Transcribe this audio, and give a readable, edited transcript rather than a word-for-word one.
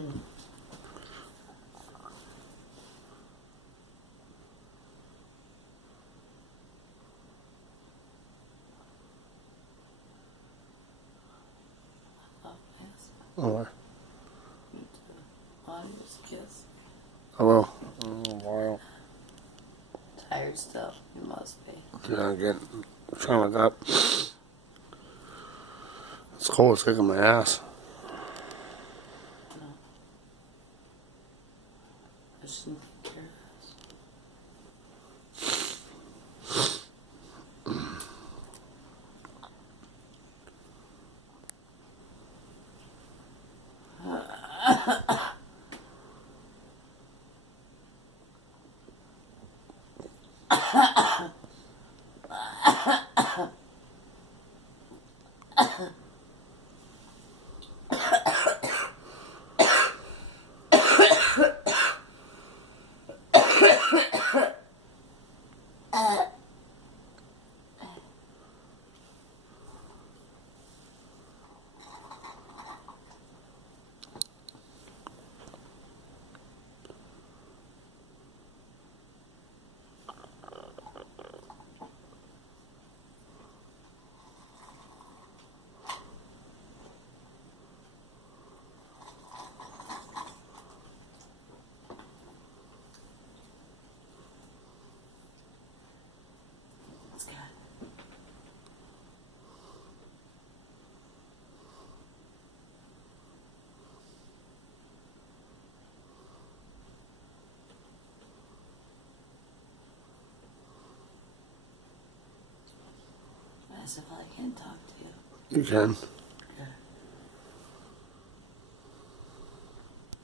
Oh, Me too. Audience kiss. hello. Oh, wow. Tired still. You must be. Yeah, again, trying to look up. It's cold. It's kicking my ass. No. I shouldn't take care of It's good. As if I can talk to you. You can.